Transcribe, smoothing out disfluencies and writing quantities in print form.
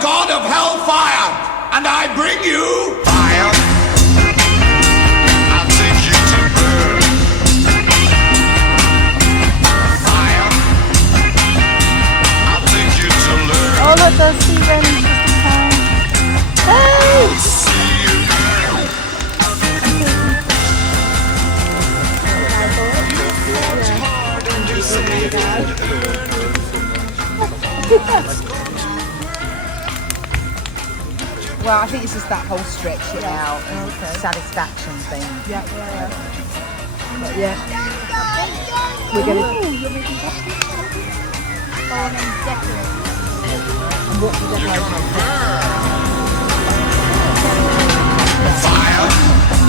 god of hellfire, and I bring you fire. I'll take you to burn. Fire. I'll take you to learn. Oh look, there's Stephen. Hey! See you burn. Well, I think it's just that whole stretch it out and satisfaction thing. Yeah. But yeah. We're gonna. What we You're gonna burn. Fire.